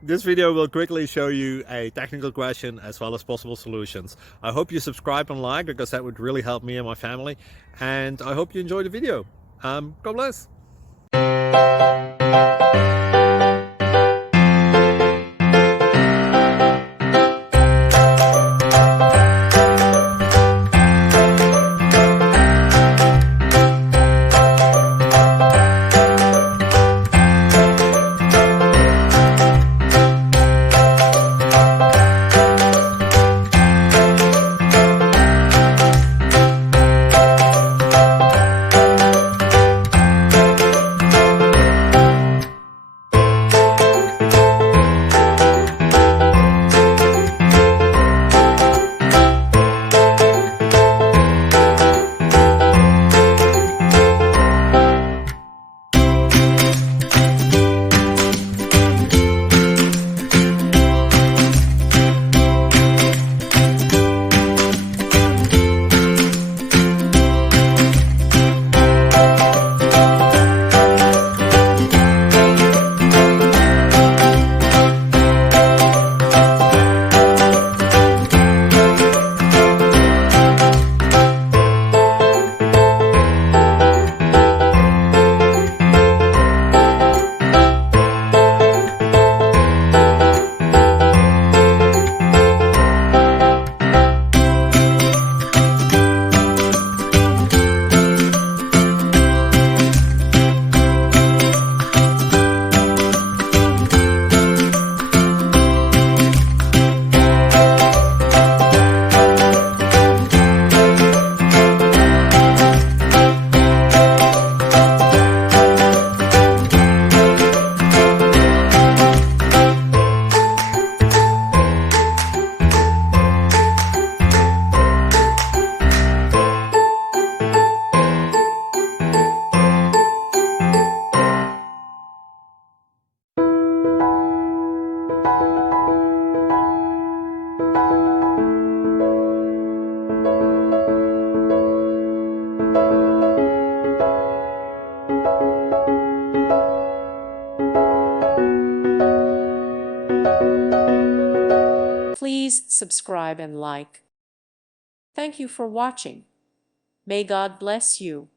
This video will quickly show you a technical question as well as possible solutions. I hope you subscribe and like, because that would really help me and my family. And I hope you enjoy the video. God bless. Please subscribe and like. Thank you for watching. May God bless you.